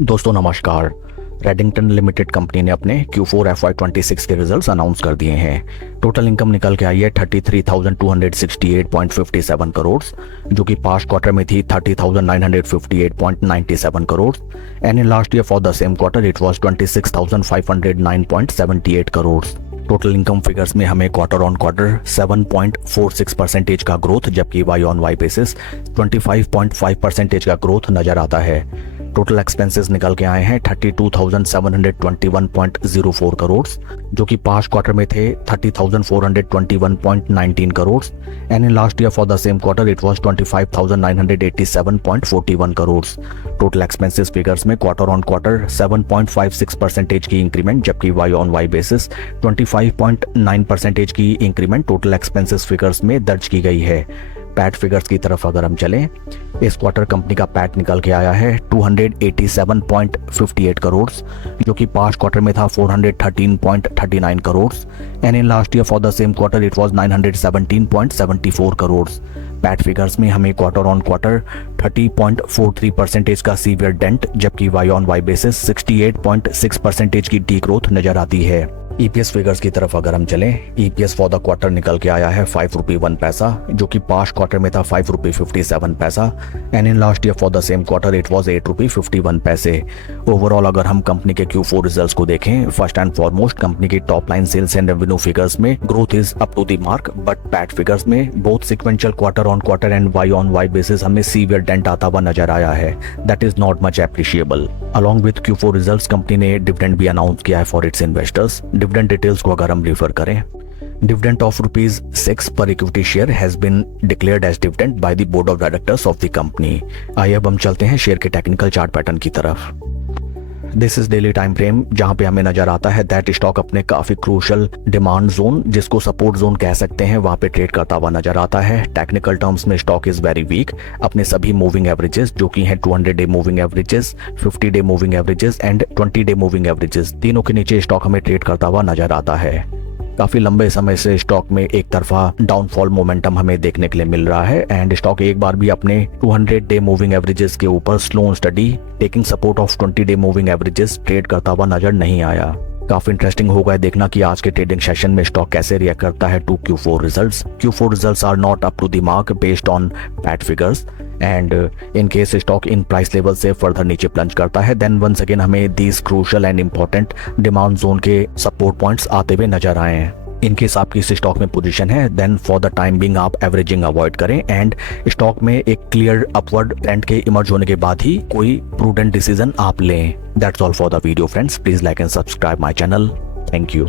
दोस्तों नमस्कार। Redington limited company ने अपने Q4 FY26 के रिजल्ट्स अनाउंस कर दिए हैं। टोटल इनकम निकल के आई है 33,268.57 करोड़, जो कि पास्ट क्वार्टर में थी 30,958.97 crore and in last year for the same quarter it was 26,509.78 crore. Total income figures में हमें क्वार्टर ऑन क्वार्टर 7.46% का ग्रोथ, जबकि वाई ऑन वाई बेसिस 25.5% का ग्रोथ नजर आता है। टोटल एक्सपेंसेस निकल के आए हैं 32,721.04 करोड़, जो कि पास्ट क्वार्टर में थे 30,421.19 crore and in last year for the same quarter it was 25,987.41 crore. Total expenses figures में क्वार्टर ऑन क्वार्टर 7.56% की इंक्रीमेंट, जबकि वाई ऑन वाई बेसिस 25.9% की इंक्रीमेंट टोटल एक्सपेंसेस फिगर्स में दर्ज की गई है। पैट फिगर्स की तरफ अगर हम चलें, इस क्वार्टर कंपनी का पैट निकल के आया है 287.58 करोड़, जो कि पास्ट क्वार्टर में था 413.39 crore and in last year for the same quarter it was 917.74 crore. PAT figures में हमें क्वार्टर ऑन क्वार्टर 30.43% का सीवियर डेंट, जबकि वाई ऑन वाई बेसिस 68.6% की डी ग्रोथ नजर आती है। ईपीएस फिगर्स की तरफ अगर हम चलें, ईपीएस फॉर द क्वार्टर निकल के आया है 5 रुपये 1 पैसा, जो कि पास्ट क्वार्टर में था 5 रुपये 57 पैसा and in last year for the same quarter it was 8 रुपये 51 पैसे। ओवरऑल अगर हम कंपनी के Q4 रिजल्ट्स को देखें, फर्स्ट एंड फॉरमोस्ट कंपनी की top line sales and revenue figures में growth is up to the mark, but PAT figures में both sequential quarter on quarter and Y on Y basis हमें severe dent आता हुआ नजर आया है। That is not much appreciable. Along with Q4 results company ने dividend भी announce किया है for its investors. Dividend details को अगर हम रेफर करें, dividend of ₹6 per equity share has been declared as dividend by the board of directors of the company। आइए अब हम चलते हैं शेयर के टेक्निकल चार्ट पैटर्न की तरफ। This is daily time frame, जहां पे हमें नजर आता है दैट स्टॉक अपने काफी क्रूशल डिमांड जोन, जिसको सपोर्ट जोन कह सकते हैं, वहां पे ट्रेड करता हुआ नजर आता है। टेक्निकल टर्म्स में स्टॉक इज वेरी वीक। अपने सभी मूविंग एवरेजेस, जो कि हैं 200 day moving averages, 50 day moving averages and 20 day moving averages, तीनों के नीचे स्टॉक हमें ट्रेड करता हुआ नजर आता है। काफी लंबे समय से स्टॉक में एक तरफा डाउनफॉल मोमेंटम हमें देखने के लिए मिल रहा है एंड स्टॉक एक बार भी अपने 200 डे मूविंग एवरेजेस के ऊपर slow and study taking support of 20 day moving averages trade करता हुआ नजर नहीं आया। काफी इंटरेस्टिंग होगा देखना कि आज के ट्रेडिंग सेशन में स्टॉक कैसे रिएक्ट करता है to Q4 results. Q4 results are not up to the mark based on PAT figures and in case stock in price level से फर्दर नीचे प्लंज करता है, देन वंस अगेन हमें these crucial and important demand zone के support points आते हुए नजर आए हैं। इन केस आपकी इस स्टॉक में पोजीशन है, then for the time being आप एवरेजिंग अवॉइड करें एंड स्टॉक में एक क्लियर अपवर्ड ट्रेंड के इमर्ज होने के बाद ही कोई प्रूडेंट डिसीजन आप लें। That's all for the video friends. Please like and subscribe my channel. Thank you.